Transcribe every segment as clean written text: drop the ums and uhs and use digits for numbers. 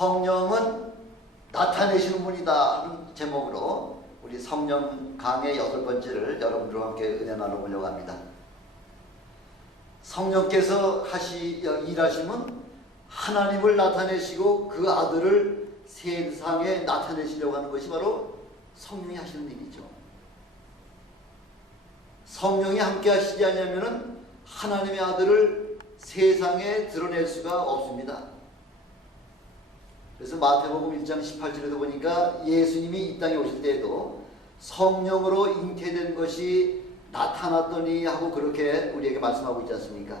성령은 나타내시는 분이다 하는 제목으로 우리 성령 강의 8번째를 여러분들과 함께 은혜 나눠보려고 합니다. 성령께서 일하심은 하나님을 나타내시고 그 아들을 세상에 나타내시려고 하는 것이 바로 성령이 하시는 일이죠. 성령이 함께 하시지 않으면 하나님의 아들을 세상에 드러낼 수가 없습니다. 그래서 마태복음 1장 18절에도 보니까 예수님이 이 땅에 오실 때에도 성령으로 잉태된 것이 나타났더니 하고 그렇게 우리에게 말씀하고 있지 않습니까?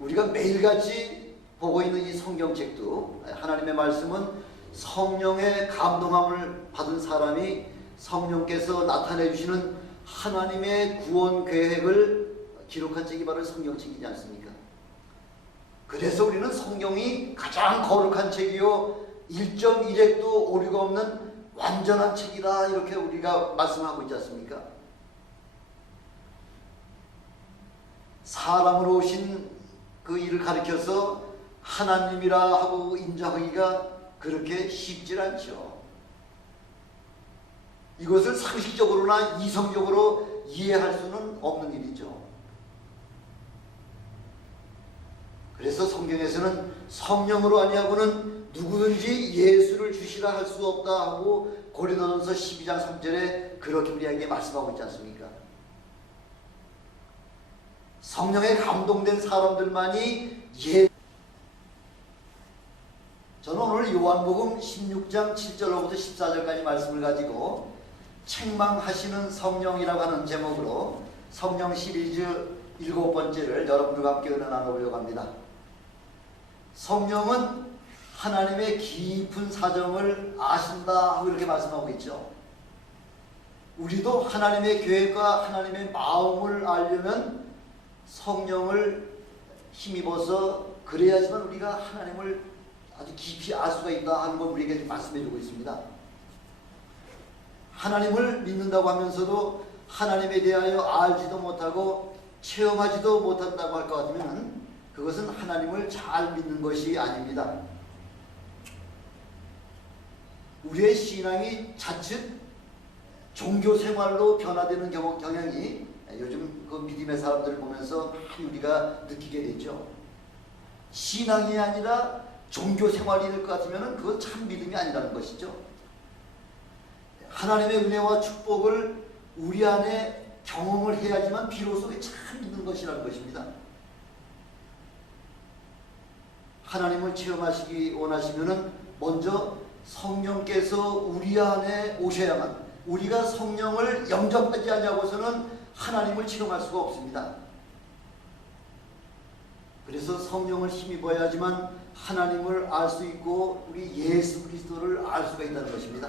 우리가 매일같이 보고 있는 이 성경책도 하나님의 말씀은 성령의 감동함을 받은 사람이 성령께서 나타내 주시는 하나님의 구원 계획을 기록한 책이 바로 성경책이지 않습니까? 그래서 우리는 성경이 가장 거룩한 책이요 1.1획도 오류가 없는 완전한 책이다 이렇게 우리가 말씀하고 있지 않습니까? 사람으로 오신 그 일을 가리켜서 하나님이라 하고 인정하기가 그렇게 쉽지 않죠. 이것을 상식적으로나 이성적으로 이해할 수는 없는 일이죠. 그래서 성경에서는 성령으로 아니하고는 누구든지 예수를 주시라 할 수 없다 하고 고린도전서 12장 3절에 그렇게 우리에게 말씀하고 있지 않습니까? 성령에 감동된 사람들만이 저는 오늘 요한복음 16장 7절로부터 14절까지 말씀을 가지고 책망하시는 성령이라고 하는 제목으로 성령 시리즈 7번째를 여러분들과 함께 은혜 나눠보려고 합니다. 성령은 하나님의 깊은 사정을 아신다 하고 이렇게 말씀하고 있죠. 우리도 하나님의 계획과 하나님의 마음을 알려면 성령을 힘입어서 그래야지만 우리가 하나님을 아주 깊이 알 수가 있다 하는 걸 우리에게 말씀해 주고 있습니다. 하나님을 믿는다고 하면서도 하나님에 대하여 알지도 못하고 체험하지도 못한다고 할 것 같으면 그것은 하나님을 잘 믿는 것이 아닙니다. 우리의 신앙이 자칫 종교 생활로 변화되는 경향이 요즘 그 믿음의 사람들을 보면서 많이 우리가 느끼게 되죠. 신앙이 아니라 종교 생활이 될 것 같으면 그건 참 믿음이 아니라는 것이죠. 하나님의 은혜와 축복을 우리 안에 경험을 해야지만 비로소 참 믿는 것이라는 것입니다. 하나님을 체험하시기 원하시면은 먼저 성령께서 우리 안에 오셔야만, 우리가 성령을 영접하지 않냐고서는 하나님을 체험할 수가 없습니다. 그래서 성령을 힘입어야지만 하나님을 알 수 있고 우리 예수 그리스도를 알 수가 있다는 것입니다.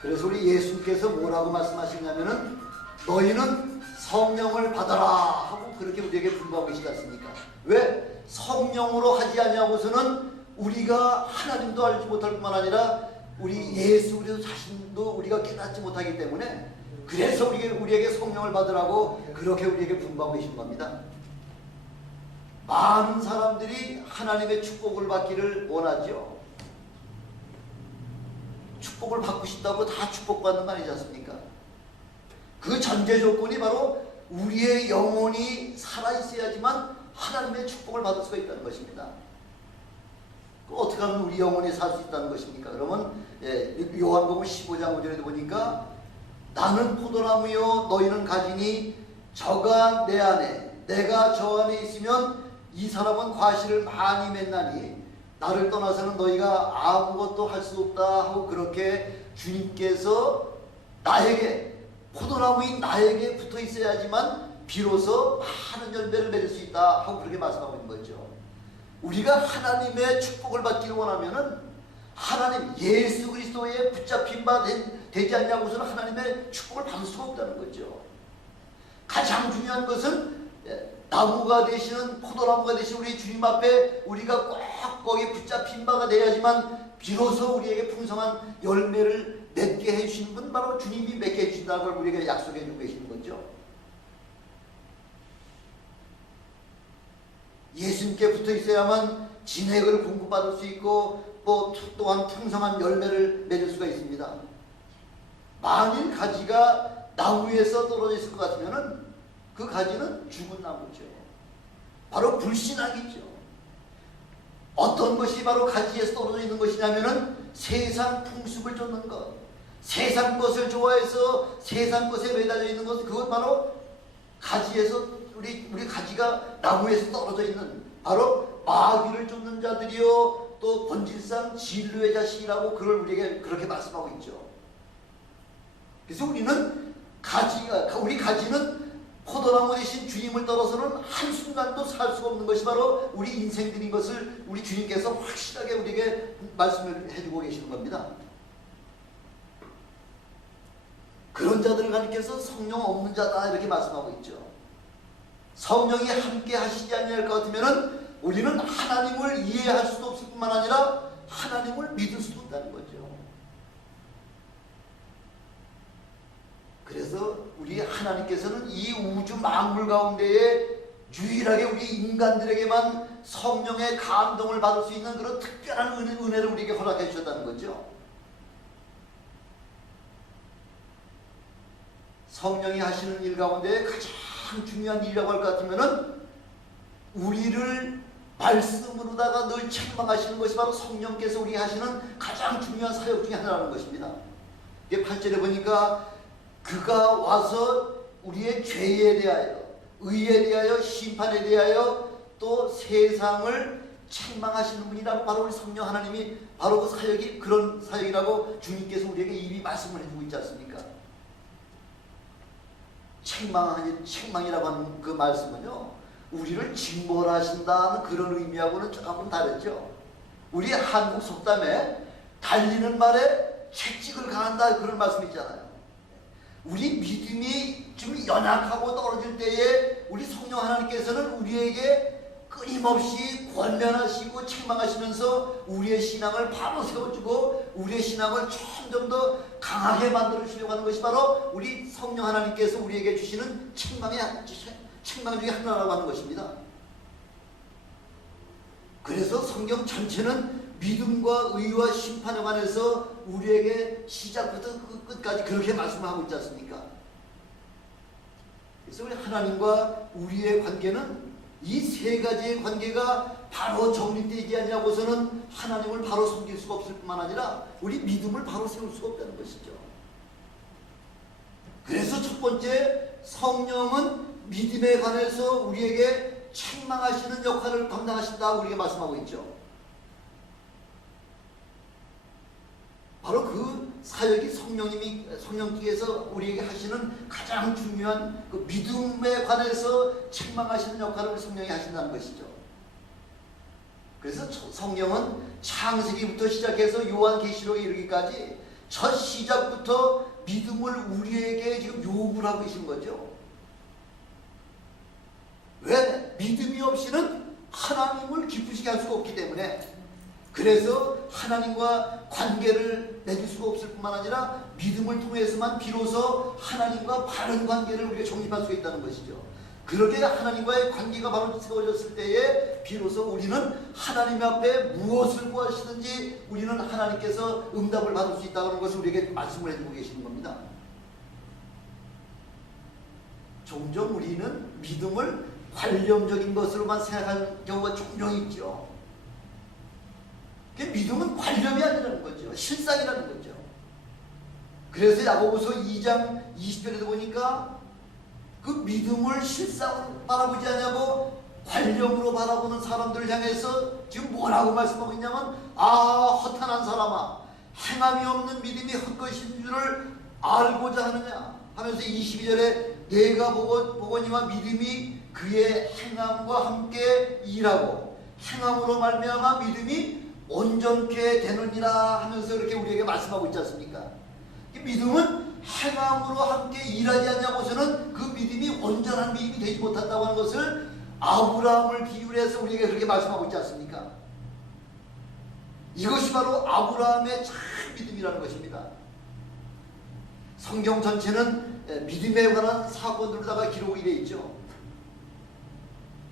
그래서 우리 예수님께서 뭐라고 말씀하시냐면은 너희는 성령을 받아라 하고 그렇게 우리에게 분부하고 계시지 않습니까? 왜? 성령으로 하지 않냐고서는 우리가 하나님도 알지 못할 뿐만 아니라 우리 예수 그리스도 자신도 우리가 깨닫지 못하기 때문에 그래서 우리에게 성령을 받으라고 그렇게 우리에게 분부하고 계신 겁니다. 많은 사람들이 하나님의 축복을 받기를 원하죠. 축복을 받고 싶다고 다 축복받는 거 아니지 않습니까? 그 전제 조건이 바로 우리의 영혼이 살아있어야지만 하나님의 축복을 받을 수가 있다는 것입니다. 어떻게 하면 우리 영혼이 살 수 있다는 것입니까? 그러면 요한복음 15장 5절에도 보니까 나는 포도나무요 너희는 가지니 저가 내 안에 내가 저 안에 있으면 이 사람은 과실을 많이 맺나니 나를 떠나서는 너희가 아무것도 할 수 없다 하고 그렇게 주님께서 나에게 포도나무인 나에게 붙어 있어야지만 비로소 많은 열매를 맺을 수 있다 하고 그렇게 말씀하고 있는 거죠. 우리가 하나님의 축복을 받기를 원하면은 하나님 예수 그리스도의 붙잡힌 바 되지 않냐고서는 하나님의 축복을 받을 수가 없다는 거죠. 가장 중요한 것은 나무가 되시는 포도나무가 되신 우리 주님 앞에 우리가 꼭 거기에 붙잡힌 바가 돼야지만 비로소 우리에게 풍성한 열매를 맺게 해주시는 분 바로 주님이 맺게 해주신다는 걸 우리에게 약속해 주고 계시는 거죠. 예수님께 붙어 있어야만 진액을 공급받을 수 있고 또한 풍성한 열매를 맺을 수가 있습니다. 만일 가지가 나무 위에서 떨어져 있을 것 같으면 그 가지는 죽은 나무죠. 바로 불신앙이죠. 어떤 것이 바로 가지에서 떨어져 있는 것이냐면은 세상 풍습을 쫓는 것, 세상 것을 좋아해서 세상 것에 매달려 있는 것, 그것 바로 가지에서 우리 가지가 나무에서 떨어져 있는 바로 마귀를 쫓는 자들이요 또 본질상 진노의 자식이라고 그걸 우리에게 그렇게 말씀하고 있죠. 그래서 우리는 우리 가지는 포도나무 대신 주님을 떨어서는 한순간도 살 수가 없는 것이 바로 우리 인생들인 것을 우리 주님께서 확실하게 우리에게 말씀을 해주고 계시는 겁니다. 그런 자들을 가리켜서 성령 없는 자다 이렇게 말씀하고 있죠. 성령이 함께 하시지 아니할 것 같으면 우리는 하나님을 이해할 수도 없을 뿐만 아니라 하나님을 믿을 수도 없다는 거죠. 그래서 우리 하나님께서는 이 우주 만물 가운데에 유일하게 우리 인간들에게만 성령의 감동을 받을 수 있는 그런 특별한 은혜를 우리에게 허락해 주셨다는 거죠. 성령이 하시는 일 가운데 가장 중요한 일이라고 할 것 같으면은 우리를 말씀으로다가 늘 책망하시는 것이 바로 성령께서 우리에게 하시는 가장 중요한 사역 중에 하나라는 것입니다. 이게 8절에 보니까 그가 와서 우리의 죄에 대하여, 의에 대하여, 심판에 대하여 또 세상을 책망하시는 분이라고 바로 우리 성령 하나님이 바로 그 사역이 그런 사역이라고 주님께서 우리에게 이미 말씀을 해주고 있지 않습니까? 책망이라고 하는 그 말씀은요, 우리를 징벌하신다는 그런 의미하고는 조금 다르죠. 우리 한국 속담에 달리는 말에 채찍을 가한다 그런 말씀 있잖아요. 우리 믿음이 좀 연약하고 떨어질 때에 우리 성령 하나님께서는 우리에게 끊임없이 권면하시고 책망하시면서 우리의 신앙을 바로 세워주고 우리의 신앙을 점점 더 강하게 만들어주려고 하는 것이 바로 우리 성령 하나님께서 우리에게 주시는 책망 중에 하나라고 하는 것입니다. 그래서 성경 전체는 믿음과 의와 심판에 관해서 우리에게 시작부터 끝까지 그렇게 말씀하고 있지 않습니까? 그래서 우리 하나님과 우리의 관계는 이 세 가지의 관계가 바로 정립되지 아니하고서는 하나님을 바로 섬길 수가 없을 뿐만 아니라 우리 믿음을 바로 세울 수가 없다는 것이죠. 그래서 첫 번째, 성령은 믿음에 관해서 우리에게 책망하시는 역할을 감당하신다고 우리에게 말씀하고 있죠. 바로 그 사역이 성령께서 우리에게 하시는 가장 중요한 그 믿음에 관해서 책망하시는 역할을 성령이 하신다는 것이죠. 그래서 성령은 창세기부터 시작해서 요한계시록에 이르기까지 첫 시작부터 믿음을 우리에게 지금 요구를 하고 계신 거죠. 왜? 믿음이 없이는 하나님을 기쁘시게 할 수가 없기 때문에, 그래서 하나님과 관계를 맺을 수가 없을 뿐만 아니라 믿음을 통해서만 비로소 하나님과 바른 관계를 우리가 정립할 수 있다는 것이죠. 그렇게 하나님과의 관계가 바로 세워졌을 때에 비로소 우리는 하나님 앞에 무엇을 구하시든지 우리는 하나님께서 응답을 받을 수 있다는 것을 우리에게 말씀을 해주고 계시는 겁니다. 종종 우리는 믿음을 관념적인 것으로만 생각하는 경우가 종종 있죠. 믿음은 관념이 아니라는 거죠. 실상이라는 거죠. 그래서 야고보서 2장 20절에도 보니까 그 믿음을 실상으로 바라보지 않냐고 관념으로 바라보는 사람들을 향해서 지금 뭐라고 말씀하고 있냐면, 허탄한 사람아, 행함이 없는 믿음이 헛것인 줄을 알고자 하느냐 하면서 22절에 내가 보거니와 믿음이 그의 행함과 함께 일하고 행함으로 말미암아 믿음이 온전케 되느니라 하면서 이렇게 우리에게 말씀하고 있지 않습니까? 믿음은 행함으로 함께 일하지 않냐고서는 그 믿음이 온전한 믿음이 되지 못한다고 하는 것을 아브라함을 비유를 해서 우리에게 그렇게 말씀하고 있지 않습니까? 이것이 바로 아브라함의 참 믿음이라는 것입니다. 성경 전체는 믿음에 관한 사건들로다가 기록이 되어 있죠.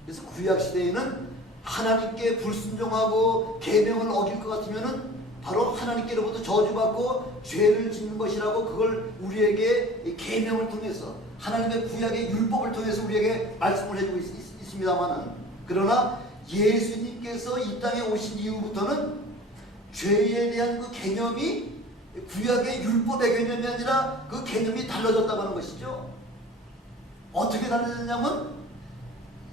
그래서 구약시대에는 하나님께 불순종하고 계명을 어길 것 같으면은 바로 하나님께로부터 저주받고 죄를 짓는 것이라고 그걸 우리에게 이 계명을 통해서 하나님의 구약의 율법을 통해서 우리에게 말씀을 해주고 있습니다만은, 그러나 예수님께서 이 땅에 오신 이후부터는 죄에 대한 그 개념이 구약의 율법의 개념이 아니라 그 개념이 달라졌다고 하는 것이죠. 어떻게 달라졌냐면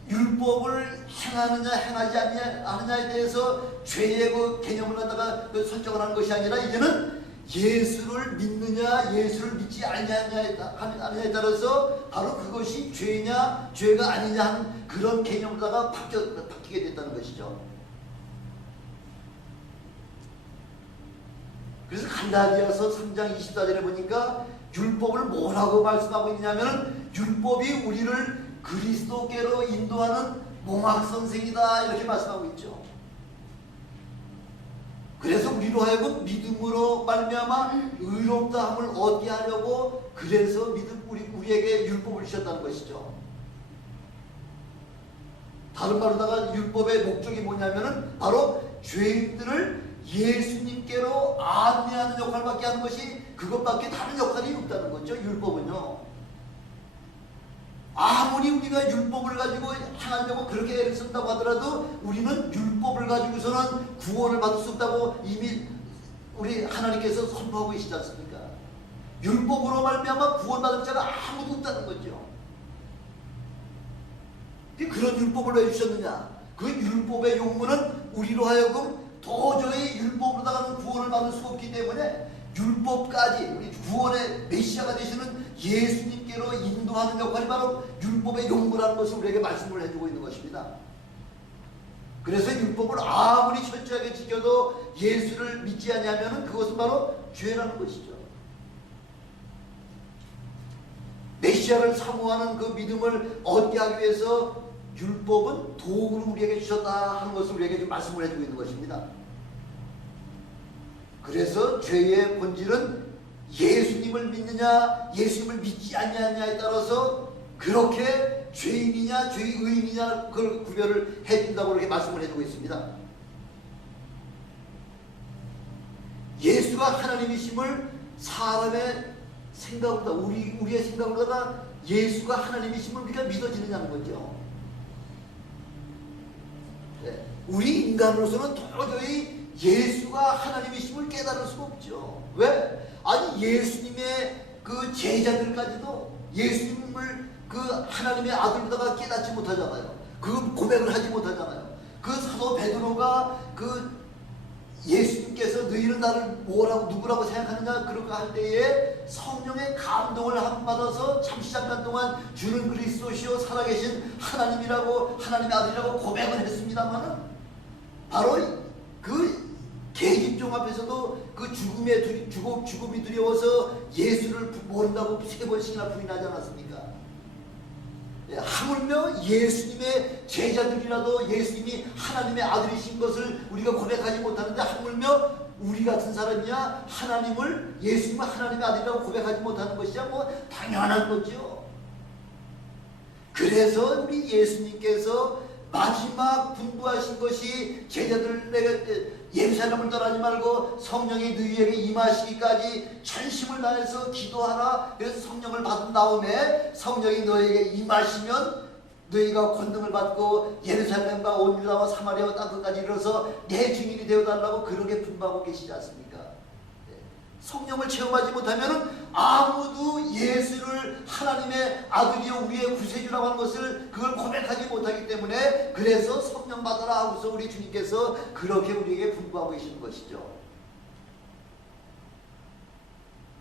율법을 행하느냐 행하지 않느냐에 대해서 죄의 그 개념을 갖다가 설정을 하는 것이 아니라 이제는 예수를 믿느냐 예수를 믿지 않느냐에 따라서 바로 그것이 죄냐 죄가 아니냐 하는 그런 개념으로다가 바뀌게 됐다는 것이죠. 그래서 갈라디아서 3장 24절에 보니까 율법을 뭐라고 말씀하고 있냐면 율법이 우리를 그리스도께로 인도하는 몽학선생이다 이렇게 말씀하고 있죠. 그래서 우리로 하여금 믿음으로 말미암아 의롭다함을 얻게 하려고 그래서 우리에게 율법을 주셨다는 것이죠. 다른 말로다가 율법의 목적이 뭐냐면은 바로 죄인들을 예수님께로 안내하는 역할밖에 하는 것이 그것밖에 다른 역할이 없다는 거죠. 율법은요. 아무리 우리가 율법을 가지고 행하려고 그렇게 애를 쓴다고 하더라도 우리는 율법을 가지고서는 구원을 받을 수 없다고 이미 우리 하나님께서 선포하고 계시지 않습니까? 율법으로 말미암아 구원받을 자가 아무도 없다는 거죠. 그런 율법을 왜 주셨느냐? 그 율법의 용무는 우리로 하여금 도저히 율법으로다가는 구원을 받을 수 없기 때문에 율법까지 우리 구원의 메시아가 되시는 예수님께로 인도하는 역할이 바로 율법의 용무라는 것을 우리에게 말씀을 해주고 있는 것입니다. 그래서 율법을 아무리 철저하게 지켜도 예수를 믿지 않으면 그것은 바로 죄라는 것이죠. 메시아를 사모하는 그 믿음을 얻게 하기 위해서 율법은 도구를 우리에게 주셨다 하는 것을 우리에게 지금 말씀을 해주고 있는 것입니다. 그래서 죄의 본질은 예수님을 믿느냐 예수님을 믿지 않느냐에 따라서 그렇게 죄인이냐 죄의인이냐 그걸 구별을 해준다고 그렇게 말씀을 해주고 있습니다. 예수가 하나님이심을 사람의 생각보다 우리의 생각보다 예수가 하나님이심을 우리가 믿어지느냐는 거죠. 네. 우리 인간으로서는 도저히 예수가 하나님이심을 깨달을 수가 없죠. 왜? 아니 예수님의 그 제자들까지도 예수님을 그 하나님의 아들로다가 깨닫지 못하잖아요. 그 고백을 하지 못하잖아요. 그 사도 베드로가 그 예수님께서 너희는 나를 뭐라고 누구라고 생각하느냐 그렇게 할 때에 성령의 감동을 받아서 잠시 잠깐 동안 주는 그리스도시요 살아계신 하나님이라고 하나님의 아들이라고 고백을 했습니다마는 바로 그 계집종 앞에서도 그 죽음이 두려워서 예수를 모른다고 3번씩이나 부인하지 않았습니까? 하물며 예수님의 제자들이라도 예수님이 하나님의 아들이신 것을 우리가 고백하지 못하는데 하물며 우리 같은 사람이야 하나님을 예수님을 하나님의 아들이라고 고백하지 못하는 것이야 뭐 당연한 거죠. 그래서 우리 예수님께서 마지막 분부하신 것이 제자들에게 예루살렘을 떠나지 말고 성령이 너희에게 임하시기까지 전심을 다해서 기도하라. 그래서 성령을 받은 다음에 성령이 너희에게 임하시면 너희가 권능을 받고 예루살렘과 온 유다와 사마리아와 땅 끝까지 이르러서 내 증인이 되어달라고 그렇게 분부하고 계시지 않습니까? 성령을 체험하지 못하면 아무도 예수를 하나님의 아들이요 우리의 구세주라고 하는 것을 그걸 고백하지 못하기 때문에 그래서 성령 받아라 하고서 우리 주님께서 그렇게 우리에게 분부하고 계시는 것이죠.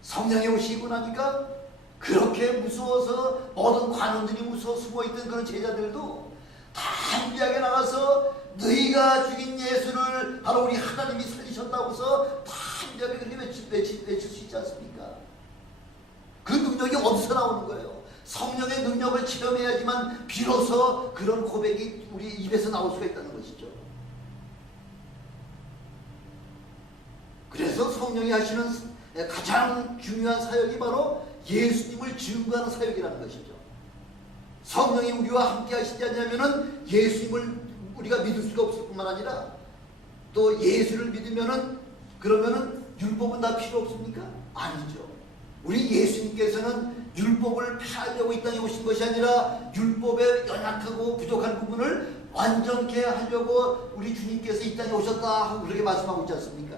성령이 오시고 나니까 그렇게 무서워서 모든 관원들이 무서워 숨어있던 그런 제자들도 담대하게 나가서 너희가 죽인 예수를 바로 우리 하나님이 살리셨다고서 담대하게 그렇게 외칠 수 있지 않습니까? 그 능력이 어디서 나오는 거예요? 성령의 능력을 체험해야지만 비로소 그런 고백이 우리 입에서 나올 수가 있다는 것이죠. 그래서 성령이 하시는 가장 중요한 사역이 바로 예수님을 증거하는 사역이라는 것이죠. 성령이 우리와 함께 하시지 않냐면은 예수님을 우리가 믿을 수가 없을 뿐만 아니라 또 예수를 믿으면은 그러면은 율법은 다 필요 없습니까? 아니죠. 우리 예수님께서는 율법을 폐하려고 이 땅에 오신 것이 아니라 율법에 연약하고 부족한 부분을 완전케 하려고 우리 주님께서 이 땅에 오셨다 하고 그렇게 말씀하고 있지 않습니까?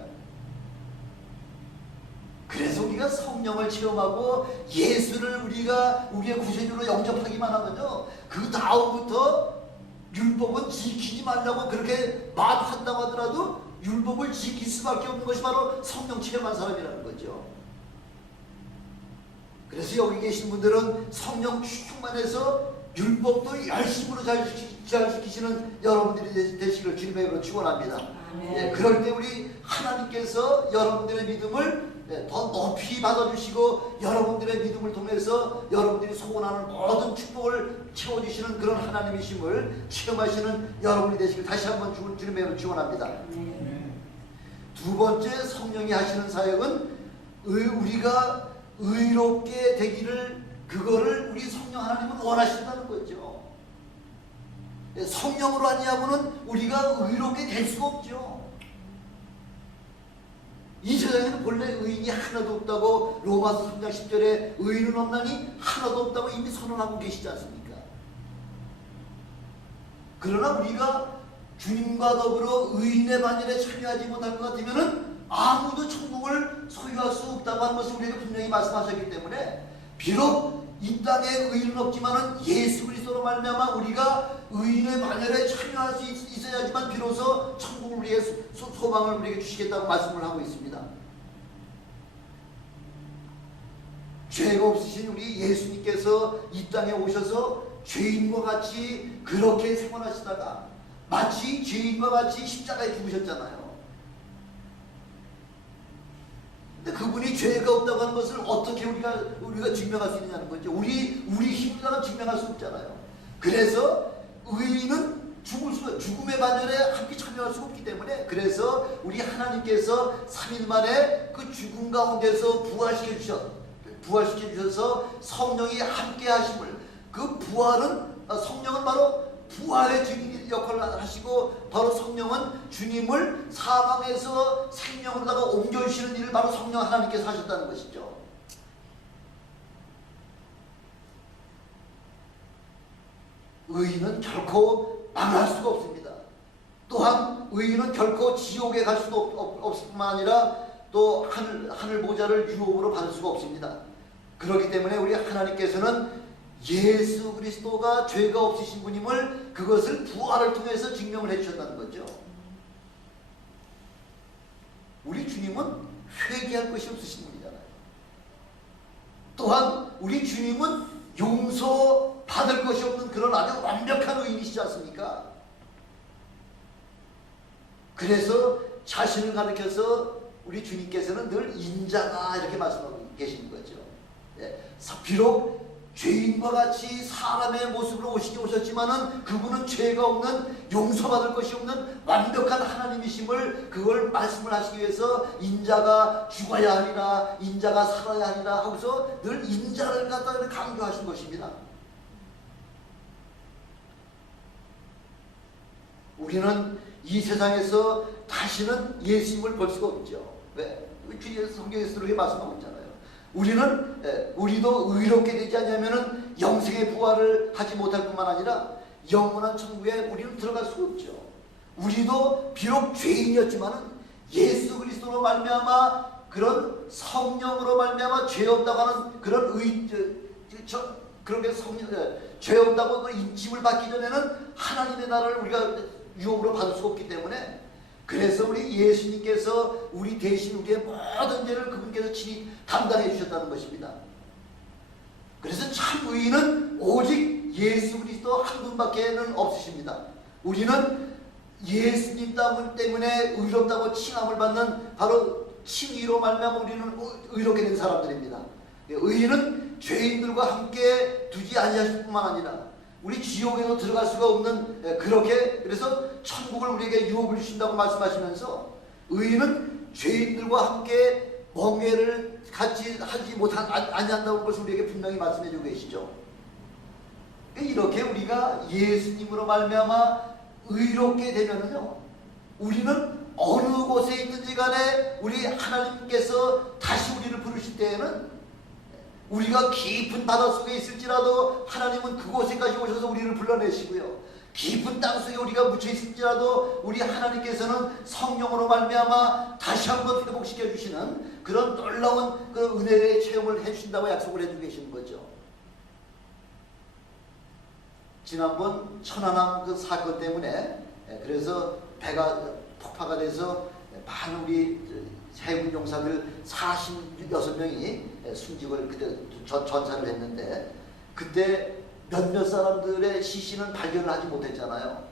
그래서 우리가 성령을 체험하고 예수를 우리가 우리의 구세주로 영접하기만 하면요, 그 다음부터 율법은 지키지 말라고 그렇게 말한다고 하더라도 율법을 지킬 수밖에 없는 것이 바로 성령 체험한 사람이라는 거죠. 그래서 여기 계신 분들은 성령 충만해서 율법도 열심으로 잘 지키시는 여러분들이 되시기를 주님의 이름으로 축원합니다. 예, 그럴 때 우리 하나님께서 여러분들의 믿음을 더 높이 받아주시고 여러분들의 믿음을 통해서 여러분들이 소원하는 모든 축복을 채워주시는 그런 하나님이심을 체험하시는 여러분이 되시길 다시 한번 주님의 이름으로 축원합니다. 두 번째, 성령이 하시는 사역은 우리가 의롭게 되기를, 그거를 우리 성령 하나님은 원하신다는 거죠. 성령으로 아니하고는 우리가 의롭게 될 수가 없죠. 이 세상에는 본래 의인이 하나도 없다고 로마서 3장 10절에 의인은 없나니 하나도 없다고 이미 선언하고 계시지 않습니까? 그러나 우리가 주님과 더불어 의인의 반열에 참여하지 못할 것 같으면은 아무도 천국을 소유할 수 없다고 하는 것을 우리에게 분명히 말씀하셨기 때문에, 비록 이 땅에 의인은 없지만은 예수 그리스도로 말미암아 우리가 의인의 반열에 참여할 수 있어야지만 비로소 천국을 우리의 소망을 우리에게 주시겠다고 말씀을 하고 있습니다. 죄가 없으신 우리 예수님께서 이 땅에 오셔서 죄인과 같이 그렇게 생활하시다가 마치 죄인과 같이 십자가에 죽으셨잖아요. 근데 그분이 죄가 없다고 하는 것을 어떻게 우리가 증명할 수 있느냐는 거죠. 우리 힘으로는 증명할 수 없잖아요. 그래서 의인은 죽음의 반열에 함께 참여할 수 없기 때문에, 그래서 우리 하나님께서 3일 만에 그 죽음 가운데서 부활시켜 주셔서 성령이 함께 하심을, 그 부활은 성령은 바로 부활의 주님 역할을 하시고, 바로 성령은 주님을 사망에서 생명으로다가 옮겨주시는 일을 바로 성령 하나님께서 하셨다는 것이죠. 의인은 결코 망할 수가 없습니다. 또한 의인은 결코 지옥에 갈 수도 없을 뿐만 아니라 또 하늘 보좌를 유업으로 받을 수가 없습니다. 그렇기 때문에 우리 하나님께서는 예수 그리스도가 죄가 없으신 분임을, 그것을 부활을 통해서 증명을 해주셨다는 거죠. 우리 주님은 회개할 것이 없으신 분이잖아요. 또한 우리 주님은 용서받을 것이 없는 그런 아주 완벽한 의인이시지 않습니까? 그래서 자신을 가리켜서 우리 주님께서는 늘 인자다 이렇게 말씀하고 계시는 거죠. 비록 죄인과 같이 사람의 모습으로 오셨지만은 그분은 죄가 없는, 용서받을 것이 없는 완벽한 하나님이심을, 그걸 말씀을 하시기 위해서 인자가 죽어야 하리라, 인자가 살아야 하리라 하고서 늘 인자를 갖다가 강조하신 것입니다. 우리는 이 세상에서 다시는 예수님을 볼 수가 없죠. 왜? 주님께서 성경에서 그렇게 말씀하고 있잖아요. 우리도 의롭게 되지 않으면은 영생의 부활을 하지 못할 뿐만 아니라 영원한 천국에 우리는 들어갈 수 없죠. 우리도 비록 죄인이었지만은 예수 그리스도로 말미암아, 그런 성령으로 말미암아 죄 없다고 하는 그런 그렇게 죄 없다고 그 인침을 받기 전에는 하나님의 나라를 우리가 유업으로 받을 수 없기 때문에, 그래서 우리 예수님께서 우리 대신 우리의 모든 죄를 그분께서 친히 담당해 주셨다는 것입니다. 그래서 참 의인은 오직 예수 그리스도 한 분밖에는 없으십니다. 우리는 예수님 때문에 의롭다고 칭함을 받는 바로 칭의로 말미암아 우리는 의롭게 된 사람들입니다. 의인은 죄인들과 함께 두지 아니하실 뿐만 아니라 우리 지옥에도 들어갈 수가 없는, 그렇게 그래서 천국을 우리에게 유업을 주신다고 말씀하시면서 의인은 죄인들과 함께 멍에를 같이 하지 아니한다는 것을 우리에게 분명히 말씀해 주고 계시죠. 이렇게 우리가 예수님으로 말미암아 의롭게 되면은요, 우리는 어느 곳에 있든지 간에 우리 하나님께서 다시 우리를 부르실 때에는 우리가 깊은 바닷속에 있을지라도 하나님은 그곳에까지 오셔서 우리를 불러내시고요, 깊은 땅속에 우리가 묻혀 있을지라도 우리 하나님께서는 성령으로 말미암아 다시 한번 회복시켜 주시는 그런 놀라운 그 은혜의 체험을 해주신다고 약속을 해주고 계시는 거죠. 지난번 천안함 그 사건 때문에 그래서 배가 폭파가 돼서 많은 우리 해군 용사들 46명이 순직을 그때 전사를 했는데, 그때 몇몇 사람들의 시신은 발견을 하지 못했잖아요.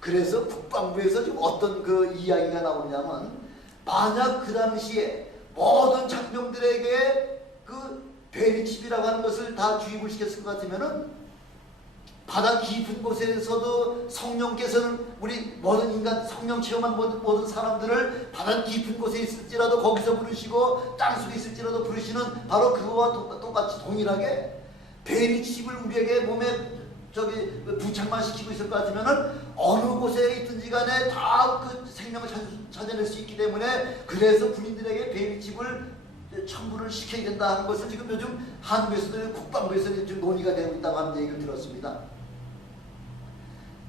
그래서 국방부에서 지금 어떤 그 이야기가 나오냐면, 만약 그 당시에 모든 장병들에게 그 베리칩이라고 하는 것을 다 주입을 시켰을 것 같으면은 바다 깊은 곳에서도 성령께서는 우리 모든 인간 성령 체험한 모든 사람들을 바다 깊은 곳에 있을지라도 거기서 부르시고 땅속에 있을지라도 부르시는 바로 그거와 똑같이 동일하게 베리칩을 우리에게 몸에 부착만 시키고 있을 것 같으면은 어느 곳에 있든지 간에 다 그 생명을 찾아낼 수 있기 때문에, 그래서 군인들에게 베리칩을 첨부를 시켜야 된다 하는 것을 지금 요즘 한국에서도 국방부에서 지금 논의가 되고 있다고 하는 얘기를 들었습니다.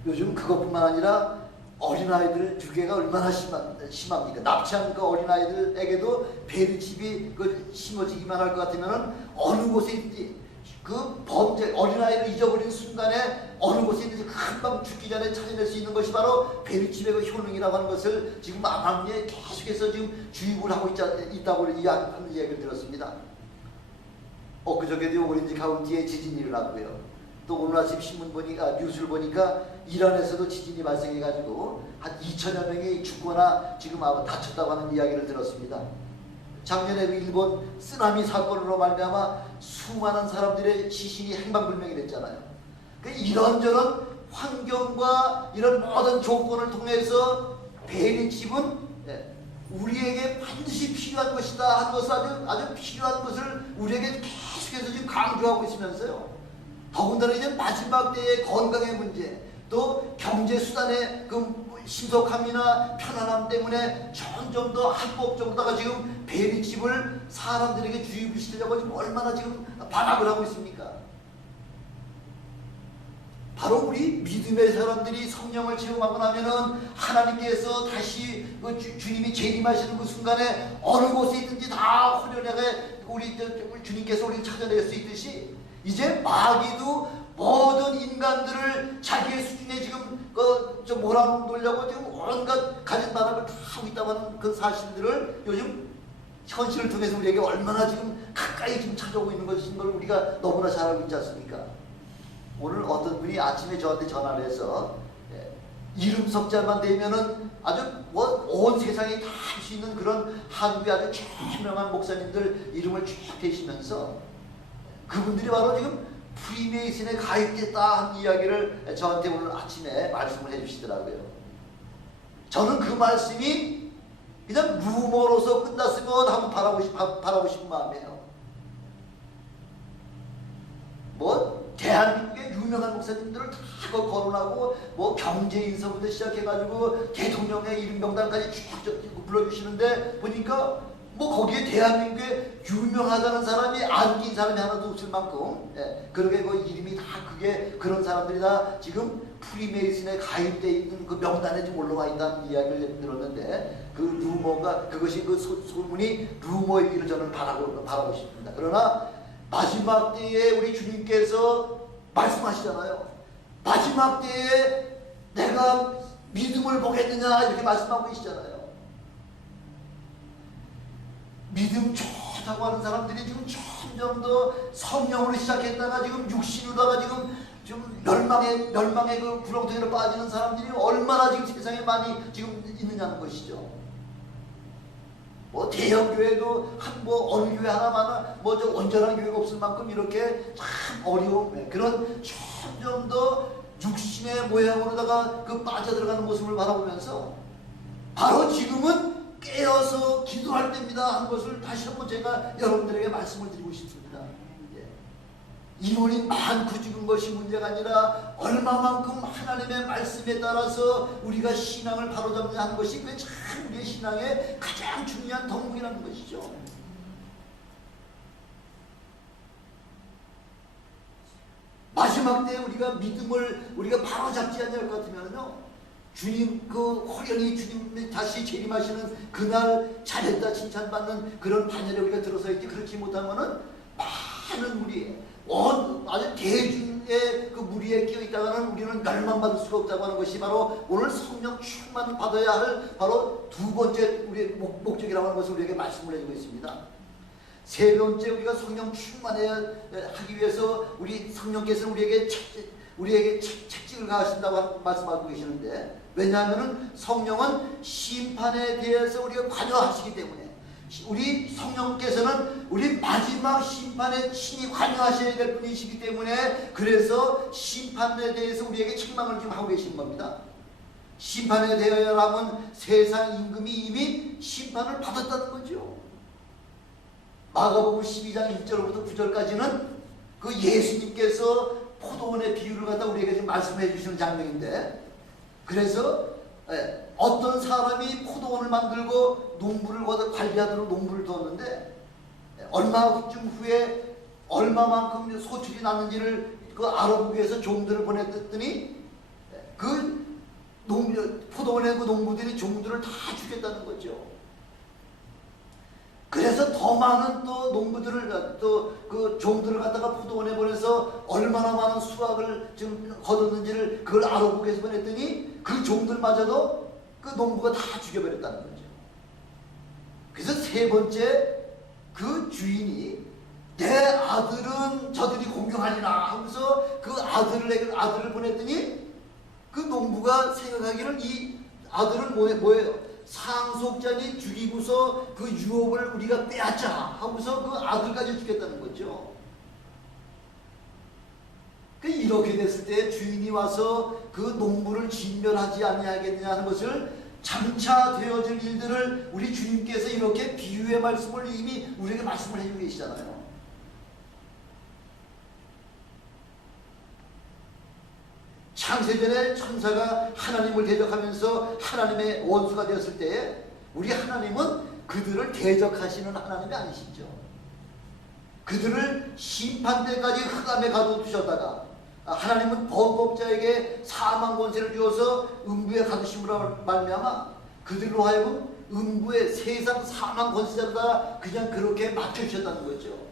요즘 그것뿐만 아니라 어린아이들 유괴가 얼마나 심합니까? 납치한 그 어린아이들에게도 베리칩이 심어지기만 할 것 같으면 어느 곳에 있든지 그 범죄, 어린아이를 잊어버린 순간에 어느 곳에 있는지 금방 죽기 전에 찾아낼 수 있는 것이 바로 베리칩의 그 효능이라고 하는 것을 지금 암암리에 계속해서 지금 주입을 하고 있다고 하는 얘기를 들었습니다. 그저께도 오렌지 카운티에 지진이 일어났고요. 또 오늘 아침 신문 보니까, 뉴스를 보니까 이란에서도 지진이 발생해가지고 한 2천여 명이 죽거나 지금 아마 다쳤다고 하는 이야기를 들었습니다. 작년에 일본 쓰나미 사건으로 말미암아 수많은 사람들의 시신이 행방불명이 됐잖아요. 이런저런 환경과 이런 모든 조건을 통해서 베리칩은 우리에게 반드시 필요한 것이다 하는 것을 아주 필요한 것을 우리에게 계속해서 지금 강조하고 있으면서요, 더군다나 이제 마지막 때의 건강의 문제, 또 경제 수단의 그 신속함이나 편안함 때문에 점점 더 합법적으로다가 지금 베리칩을 사람들에게 주입을 시키려고 지금 얼마나 지금 반항을 하고 있습니까? 바로 우리 믿음의 사람들이 성령을 체험하고 나면은 하나님께서 다시 그 주님이 재림하시는 그 순간에 어느 곳에 있든지 다 호련하게 우리 주님께서 우리를 찾아낼 수 있듯이, 이제 마귀도 모든 인간들을 자기의 수준에 지금 몰아놓으려고 지금 온갖 가진 바람을 다 하고 있다고 하는 그 사실들을 요즘 현실을 통해서 우리에게 얼마나 지금 가까이 지금 찾아오고 있는 것인 걸 우리가 너무나 잘 알고 있지 않습니까? 오늘 어떤 분이 아침에 저한테 전화를 해서 이름 석자만 되면은 아주 온 세상에 다 할 수 있는 그런 한국의 아주 유명한 목사님들 이름을 쭉 대시면서 그분들이 바로 지금 프리메이슨에 가입됐다 한 이야기를 저한테 오늘 아침에 말씀을 해주시더라고요. 저는 그 말씀이 그냥 루머로서 끝났으면 하고 바라고 싶은 마음이에요. 대한민국의 유명한 목사님들을 다 거론하고 경제인서부터 시작해가지고 대통령의 이름 명단까지 쭉 불러주시는데 보니까 거기에 대한민국에 유명하다는 사람이 안 낀 사람이 하나도 없을 만큼, 그러게 그 이름이 다 그런 사람들이 다 지금 프리메이슨에 가입되어 있는 그 명단에 좀 올라와 있다는 이야기를 들었는데, 그 루머가, 그것이 그 소문이 루머이기를 저는 바라고 싶습니다. 그러나 마지막 때에 우리 주님께서 말씀하시잖아요. 마지막 때에 내가 믿음을 보겠느냐 이렇게 말씀하고 계시잖아요. 믿음 좋다고 하는 사람들이 지금 점점 더 성령으로 시작했다가 지금 육신으로다가 지금 멸망의 그 구렁텅이로 빠지는 사람들이 얼마나 지금 세상에 많이 지금 있느냐는 것이죠. 대형 교회도 어느 교회 하나만 온전한 교회가 없을 만큼 이렇게 참 어려운 그런 점점 더 육신의 모양으로다가 그 빠져들어가는 모습을 바라보면서 바로 지금은 깨어서 기도할 때입니다 하는 것을 다시 한번 제가 여러분들에게 말씀을 드리고 싶습니다. 인원이 많고 죽은 것이 문제가 아니라 얼마만큼 하나님의 말씀에 따라서 우리가 신앙을 바로잡느냐 하는 것이 그게 참 우리의 신앙의 가장 중요한 덕목이라는 것이죠. 마지막 때 우리가 믿음을 우리가 바로잡지 않을 것 같으면요, 주님 그 호련히 주님 다시 재림하시는 그날 잘했다 칭찬받는 그런 반열에 우리가 들어서야지, 그렇지 못하면은 많은 무리, 아주 대중의 그 무리에 끼어 있다가는 우리는 멸망받을 수가 없다고 하는 것이 바로 오늘 성령 충만 받아야 할 바로 두 번째 우리의 목적이라고 하는 것을 우리에게 말씀을 해주고 있습니다. 세 번째, 우리가 성령 충만해야 하기 위해서 우리 성령께서 우리에게 책직을 가하신다고 말씀하고 계시는데, 왜냐하면 성령은 심판에 대해서 우리가 관여하시기 때문에, 우리 성령께서는 우리 마지막 심판에 친히 관여하셔야 될 분이시기 때문에, 그래서 심판에 대해서 우리에게 책망을 지금 하고 계신 겁니다. 심판에 대하여 남은 세상 임금이 이미 심판을 받았다는 거죠. 마가복음 12장 1절부터 9절까지는 그 예수님께서 포도원의 비유를 갖다 우리에게 지금 말씀해 주시는 장면인데, 그래서 어떤 사람이 포도원을 만들고 농부를 관리하도록 농부를 두었는데, 얼마쯤 후에 얼마만큼 소출이 났는지를 그 알아보기 위해서 종들을 보냈더니 그 포도원의 그 농부들이 종들을 다 죽였다는 거죠. 그래서 더 많은 또 농부들을, 또 그 종들을 갖다가 포도원에 보내서 얼마나 많은 수확을 좀 거뒀는지를 그걸 알아보기 위해서 보냈더니 그 종들마저도 그 농부가 다 죽여버렸다는 거죠. 그래서 세 번째, 그 주인이 내 아들은 저들이 공경하리라 하면서 그 아들을 보냈더니 그 농부가 생각하기를 이 아들은 뭐예요? 상속자니 죽이고서 그 유업을 우리가 빼앗자 하고서 그 아들까지 죽였다는 거죠. 이렇게 됐을 때 주인이 와서 그 농부를 진멸하지 아니하겠느냐 하는 것을, 장차 되어질 일들을 우리 주님께서 이렇게 비유의 말씀을 이미 우리에게 말씀을 해주고 계시잖아요. 창세전에 천사가 하나님을 대적하면서 하나님의 원수가 되었을 때에 우리 하나님은 그들을 대적하시는 하나님이 아니시죠. 그들을 심판대까지 흑암에 가둬두셨다가 하나님은 범법자에게 사망 권세를 주어서 음부에 가두심으로 말미암아 그들로 하여금 음부의 세상 사망 권세자다 그냥 그렇게 맡겨주셨다는 거죠.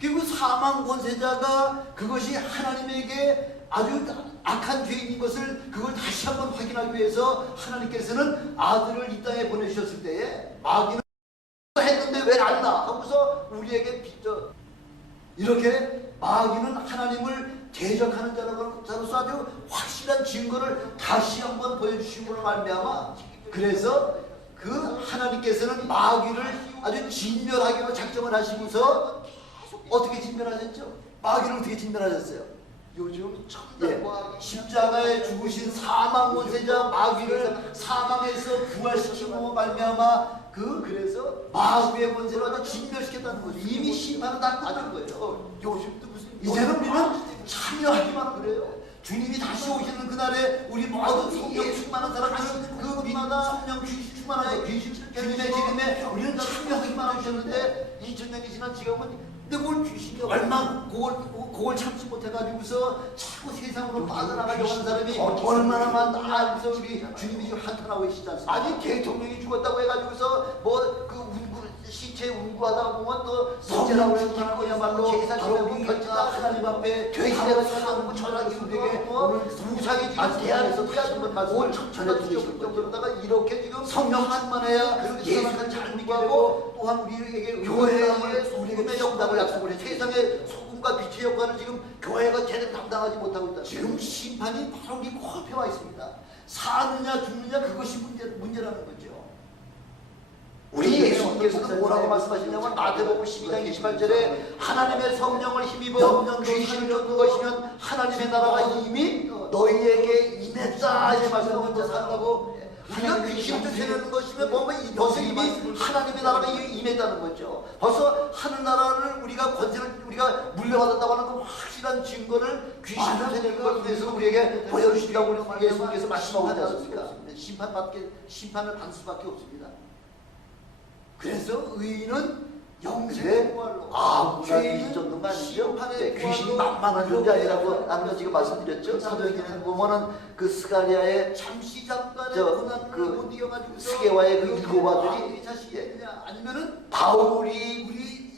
그리고 사망 권세자가 그것이 하나님에게 아주 악한 죄인인 것을 그걸 다시 한번 확인하기 위해서 하나님께서는 아들을 이 땅에 보내주셨을 때에 마귀는 했는데 왜 안 나? 하고서 우리에게 이렇게 마귀는 하나님을 대적하는 자로서 아주 확실한 증거를 다시 한번 보여주심으로 말미암아, 그래서 그 하나님께서는 마귀를 아주 진멸하기로 작정을 하시면서 어떻게 진멸하셨죠? 마귀를 어떻게 진멸하셨어요? 요즘 첨단과 십자가에 죽으신 사망 권세자 마귀를 사망에서 부활시키고 말미암아 그래서 마귀의 권세를 아주 진멸시켰다는 거죠. 이미 심판은 다 받은 거예요. 요즘도 무슨 이제는 우리는 참여하기만 그래요. 주님이 다시 오시는 그날에 우리 모든 성령 충만한 사람들은 그 빛마다 성령 귀신 충만하죠. 귀신 주님의 재림에 우리는 참여하기만 하셨는데 2000년이 지난 지금은 근데 그걸 귀신이 얼마 그걸 참지 못해가지고서 자꾸 세상으로 빠져나가려고 하는 사람이 얼마나 많다. 그래서 우리 주님이 지금 한탄하고 계시지 않습니까? 아니 대통령이 죽었다고 해가지고서 뭐 그 시체 운구하다 보면 또 성제라고 해서 거야말로 바로 그 결정한 하나님 앞에 되시대가 사는 전하기 우리에게 오늘 무상히 지금 대안에서 다시 한번 말씀을 전해주실 정도로다가 이렇게 지금 성령 충만해야 예수를 잘 믿게 되고 또한 우리에게 교회에 우리에게 정답을 약속을 해. 세상의 소금과 빛의 역할을 지금 교회가 제대로 감당하지 못하고 있다. 지금 심판이 바로 우리 코앞에 와 있습니다. 사느냐 죽느냐 그것이 문제라는 거죠. 우리 예수님께서는 뭐라고 말씀하시냐면 마태복음 12장 28절에 하나님의 성령을 힘입어 귀신을 쫓는 것이면 하나님의 나라가 이미 너희에게 임했다. 이 말씀을 먼저 산다고 우리가 귀신을 쫓아내는 것이면 뭔가 벌써 이미 하나님의 나라가 임했다는 거죠. 벌써 하늘나라를 우리가 권세를 우리가 물려받았다고 하는 그 확실한 증거를 귀신 쫓아내는 걸 통해서 우리에게 보여주시라고 우리 예수님께서 말씀하고 있지 않습니까? 심판을 받을 수밖에 없습니다. 그래서 의인은 영생의 부활로 아무나 귀신 쫓는 거 아니죠? 귀신이 만만한 존재 아니라고 하는 거 지금 말씀드렸죠? 사도행전에 보면은 그 스가랴의 잠시 잠깐의 그 못 이겨가지고 스게와의 그 일곱 아들이 아니면은 바울이 우리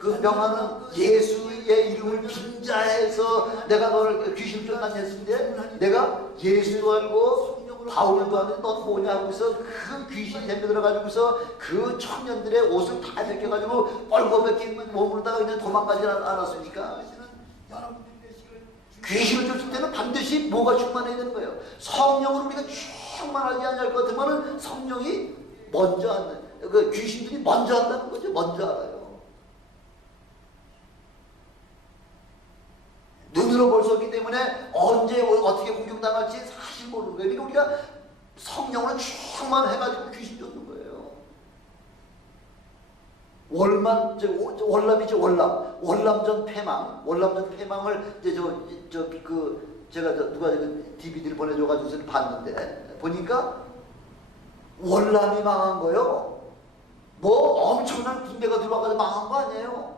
그 명하는 예수의 이름을 빙자해서 내가 너를 귀신 쫓아내 했는데 내가 예수도 알고 바울도 하는데 넌 뭐냐 하고서 그 귀신이 덤벼 들어가지고서 그 청년들의 옷을 다 벗겨가지고 뻘거벗긴 몸으로다가 그냥 도망가지 않았습니까? 귀신을 쫓을 때는 반드시 뭐가 충만해야 되는 거예요? 성령으로 우리가 충만하지 않을 것 같으면 성령이 먼저 하는 그 귀신들이 먼저 한다는 거죠. 먼저 알아요. 눈으로 볼 수 없기 때문에 언제 어떻게 공격당할지 사실 모르는 거예요. 그러니까 우리가 성령으로 충만해가지고 귀신 쫓는 거예요. 월남이죠. 월남전 패망을 이제 제가 누가 DVD를 보내줘가지고 봤는데 보니까 월남이 망한 거예요. 뭐 엄청난 군대가 들어와가지고 망한 거 아니에요.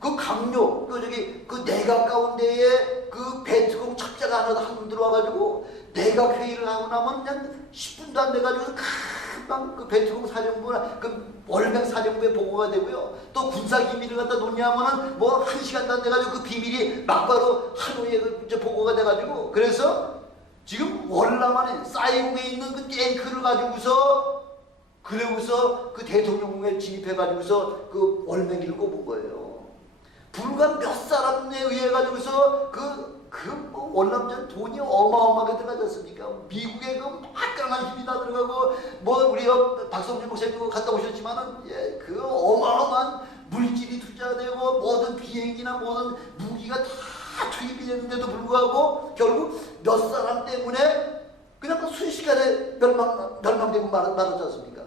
그 강요, 그 내각 가운데에 그 베트콩 첩자가 하나 한 놈 들어와가지고 내각 회의를 하고 나면 그냥 10분도 안 돼가지고 금방 그 베트콩 사령부나 그 월맹 사령부에 보고가 되고요. 또 군사 기밀을 갖다 논의하면은 뭐 1시간도 안 돼가지고 그 비밀이 막바로 하노이에 보고가 돼가지고 그래서 지금 월남 안에 사이공에 있는 그 탱크를 가지고서 그러고서 그 대통령궁에 진입해가지고서 그 월맹기를 꼽은 거예요. 불과 몇 사람에 의해 가지고서 뭐 월남전 돈이 어마어마하게 들어가지 않습니까? 미국의 그 막강한 힘이 다 들어가고 뭐 우리 박성준 목사님도 갔다 오셨지만은 그 어마어마한 물질이 투자되고 모든 비행기나 모든 무기가 다 투입이 됐는데도 불구하고 결국 몇 사람 때문에 그냥 순식간에 멸망되고 말았지 않습니까?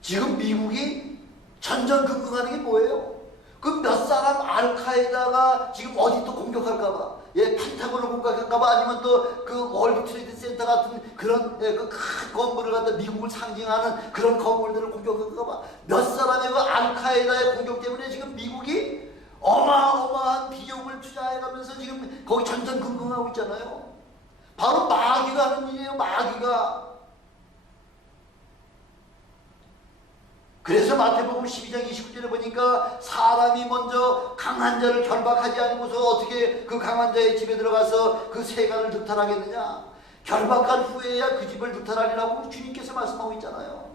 지금 미국이 전전긍긍하는 게 뭐예요? 그 몇 사람 알카에다가 지금 어디 또 공격할까봐, 펜타곤을 공격할까봐, 아니면 또 그 월드 트레이드 센터 같은 그런 그 큰 건물을 갖다 미국을 상징하는 그런 건물들을 공격할까봐 몇 사람의 그 알카에다의 공격 때문에 지금 미국이 어마어마한 비용을 투자해가면서 지금 거기 전전긍긍하고 있잖아요. 바로 마귀가 하는 일이에요. 마귀가. 그래서 마태복음 12장 29절에 보니까 사람이 먼저 강한 자를 결박하지 않고서 어떻게 그 강한 자의 집에 들어가서 그 세간을 득탈하겠느냐. 결박한 후에야 그 집을 득탈하리라고 주님께서 말씀하고 있잖아요.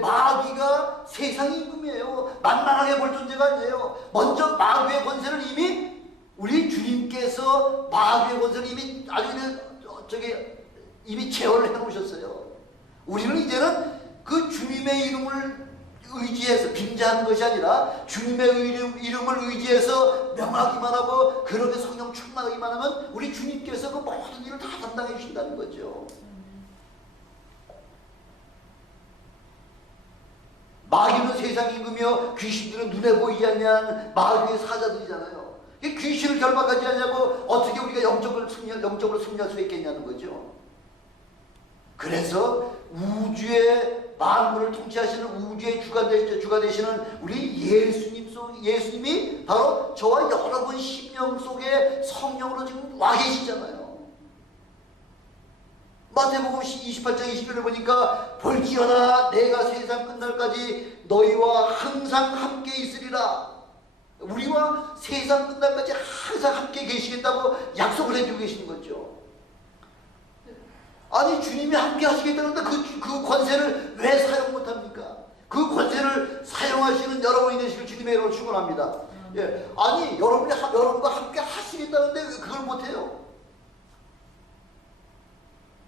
마귀가 세상의 임금이에요. 만만하게 볼 존재가 아니에요. 먼저 마귀의 권세를 이미 우리 주님께서 마귀의 권세를 이미 아주 이미 제어를 해놓으셨어요. 우리는 이제는 그 주님의 이름을 의지해서 빙자하는 것이 아니라 주님의 이름을 의지해서 명하기만 하고 그렇게 성령 충만하기만 하면 우리 주님께서 그 모든 일을 다 담당해 주신다는 거죠. 마귀는 세상 임금이요 귀신들은 눈에 보이지 않는 마귀의 사자들이잖아요. 귀신을 결박하지 않냐고 어떻게 우리가 영적으로 승리할 수 있겠냐는 거죠. 그래서 우주의 만물을 통치하시는 우주의 주가 되시는 우리 예수님이 바로 저와 여러분 심령 속에 성령으로 지금 와 계시잖아요. 마태복음 28장 20절을 보니까 볼지어다 내가 세상 끝날까지 너희와 항상 함께 있으리라. 우리와 세상 끝날까지 항상 함께 계시겠다고 약속을 해주고 계시는 거죠. 아니 주님이 함께 하시겠다는데 그 권세를 왜 사용 못합니까? 그 권세를 사용하시는 여러분이 되시길 주님의 이름으로 축원합니다. 아니 여러분과 함께 하시겠다는데 왜 그걸 못해요?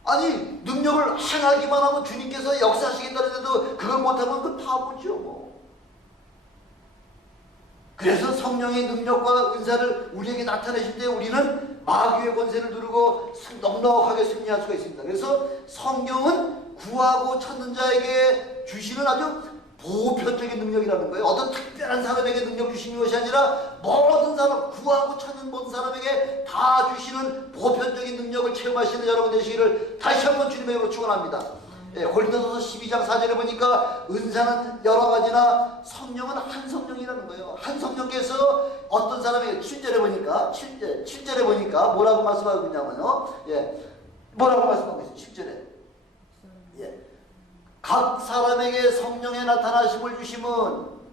아니 능력을 행하기만 하면 주님께서 역사하시겠다는데도 그걸 못하면 그 바보죠 뭐. 그래서 성령의 능력과 은사를 우리에게 나타내실 때 우리는 마귀의 권세를 누르고 넉넉하게 승리할 수가 있습니다. 그래서 성경은 구하고 찾는 자에게 주시는 아주 보편적인 능력이라는 거예요. 어떤 특별한 사람에게 능력 주시는 것이 아니라 모든 사람, 구하고 찾는 모든 사람에게 다 주시는 보편적인 능력을 체험하시는 여러분 되시기를 다시 한번 주님의 이름으로 축원합니다. 예, 고린도서 12장 4절에 보니까 은사는 여러 가지나 성령은 한 성령이라는 거예요. 한 성령께서 어떤 사람에게 7절에 보니까 7절에 보니까 뭐라고 말씀하고 있냐면요. 예, 뭐라고 말씀하고 있어요. 7절에. 예. 각 사람에게 성령의 나타나심을 주심은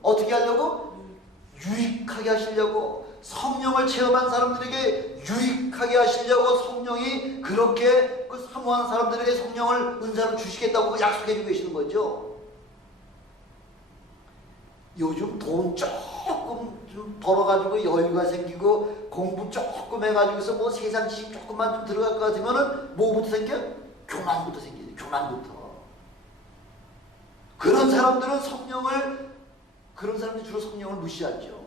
어떻게 하려고? 유익하게 하시려고. 성령을 체험한 사람들에게 유익하게 하시려고 성령이 그렇게 그 사모하는 사람들에게 성령을 은사로 주시겠다고 약속해 주고 계시는 거죠. 요즘 돈 조금 좀 벌어가지고 여유가 생기고 공부 조금 해가지고서 뭐 세상 지식 조금만 좀 들어갈 것 같으면은 뭐부터 생겨? 교만부터 생기죠. 교만부터. 그런 사람들은 그런 사람들이 주로 성령을 무시하죠.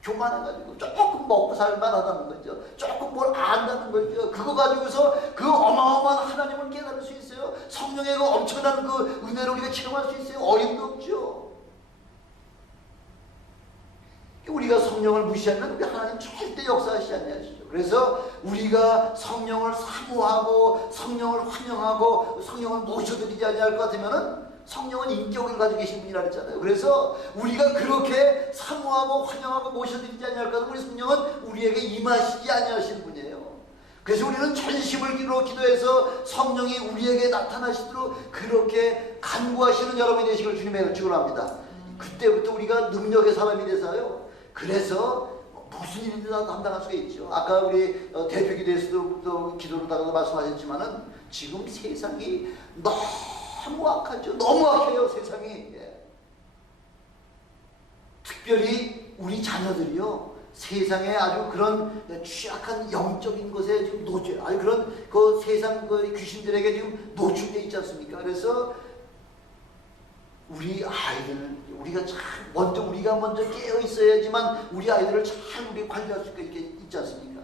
교만해가지고 조금 먹고 살만하다는 거죠. 조금 뭘 안다는 거죠. 그거 가지고서 그 어마어마한 하나님을 깨달을 수 있어요. 성령의 그 엄청난 그 은혜를 우리가 체험할 수 있어요. 어림도 없죠. 우리가 성령을 무시하면 우리 하나님 절대 역사하시지 않으시죠. 그래서 우리가 성령을 사모하고 성령을 환영하고 성령을 모셔드리지 않을 것 같으면은 성령은 인격을 가지고 계신 분이라 그랬잖아요. 그래서 우리가 그렇게 사모하고 환영하고 모셔드리지 아니할 것 같으면 우리 성령은 우리에게 임하시지 아니하시는 분이에요. 그래서 우리는 전심을 기도해서 성령이 우리에게 나타나시도록 그렇게 간구하시는 여러분이 되시길 주님의 이름으로 축원합니다. 그때부터 우리가 능력의 사람이 돼서요. 그래서 무슨 일인지 다 감당할 수가 있죠. 아까 우리 대표기도에서도 기도로다가도 말씀하셨지만은 지금 세상이 너무 악하죠. 너무 악해요, 세상이. 예. 특별히 우리 자녀들이요. 세상에 아주 그런 취약한 영적인 것에 지금 아주 그런 그 세상 그 귀신들에게 지금 노출되어 있지 않습니까? 그래서 우리 아이들, 우리가 먼저 깨어 있어야지만 우리 아이들을 잘 우리 관리할 수 있지 않습니까?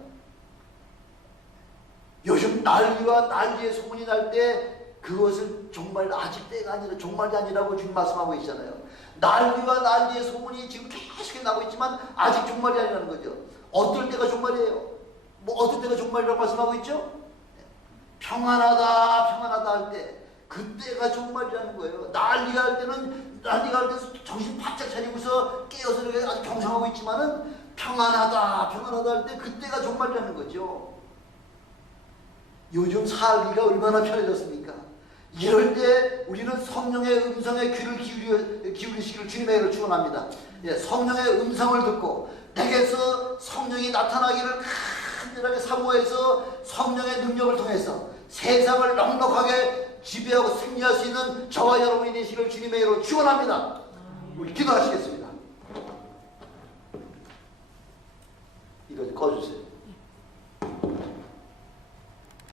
요즘 난리와 난리의 소문이 날 때 그것을 정말 아직 때가 아니라 종말이 아니라고 주님 말씀하고 있잖아요. 난리와 난리의 소문이 지금 계속 나고 있지만 아직 종말이 아니라는 거죠. 어떨 때가 종말이에요? 뭐 어떨 때가 종말이라고 말씀하고 있죠? 평안하다 할 때 그때가 종말이라는 거예요. 난리가 할 때는 정신 바짝 차리고서 깨어서 이렇게 아주 경성하고 있지만은 평안하다 할 때 그때가 종말이라는 거죠. 요즘 살기가 얼마나 편해졌습니까? 이럴 때 우리는 성령의 음성에 귀를 기울이시기를 주님의 이름으로 축원합니다. 예, 성령의 음성을 듣고 내게서 성령이 나타나기를 간절하게 사모해서 성령의 능력을 통해서 세상을 넉넉하게 지배하고 승리할 수 있는 저와 여러분이 되시기를 주님의 이름으로 축원합니다. 우리 기도하시겠습니다. 이거 꺼주세요.